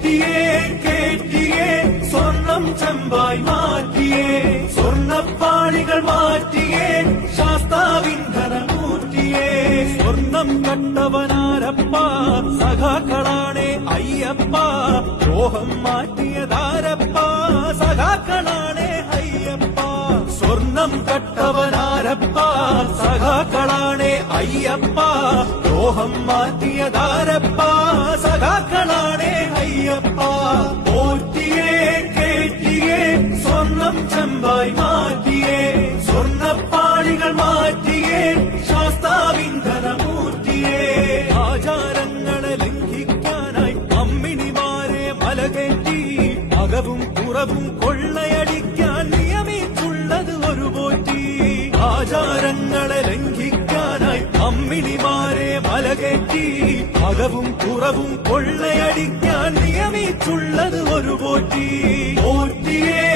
പോറ്റിയേ കേറ്റിയേ സ്വർണം ചെമ്പായി മാറ്റിയേ സ്വർണ്ണപ്പാളികൾ മാറ്റിയേ ശാസ്താവിൻ ധനമൂറ്റിയേ സ്വർണം കണ്ടവനാരപ്പ സഖാക്കളാണേ അയ്യപ്പ ദ്രോഹം മാറ്റിയതാരപ്പ സഖാക്കളാണേ അയ്യപ്പ സ്വർണം കട്ടവനാരപ്പ സഖാക്കളാണേ അയ്യപ്പ ദ്രോഹം മാറ്റിയതാരപ്പ സഖാക്കളാണേ അയ്യപ്പ പോറ്റിയേ കേറ്റിയേ സ്വർണം ചെമ്പായി മാറ്റിയേ സ്വർണ്ണപ്പാളികൾ മാറ്റിയേ ശാസ്താവിൻ ധനമൂർത്തിയേ ആചാരങ്ങളെ ലംഘിക്കാനായി അമ്മിണിമാരെ മലകേറ്റി അകവും പുറവും കൊള്ളയടിക്കാൻ നിയമിച്ചുള്ളത് ഒരു പോറ്റി ആചാരങ്ങളെ ലംഘിക്കാനായി അമ്മിണിമാരെ മലകേറ്റി അകവും പുറവും കൊള്ളയടിക്കാൻ നിയമിച്ചുള്ളത് ഒരു പോറ്റി പോറ്റിയേ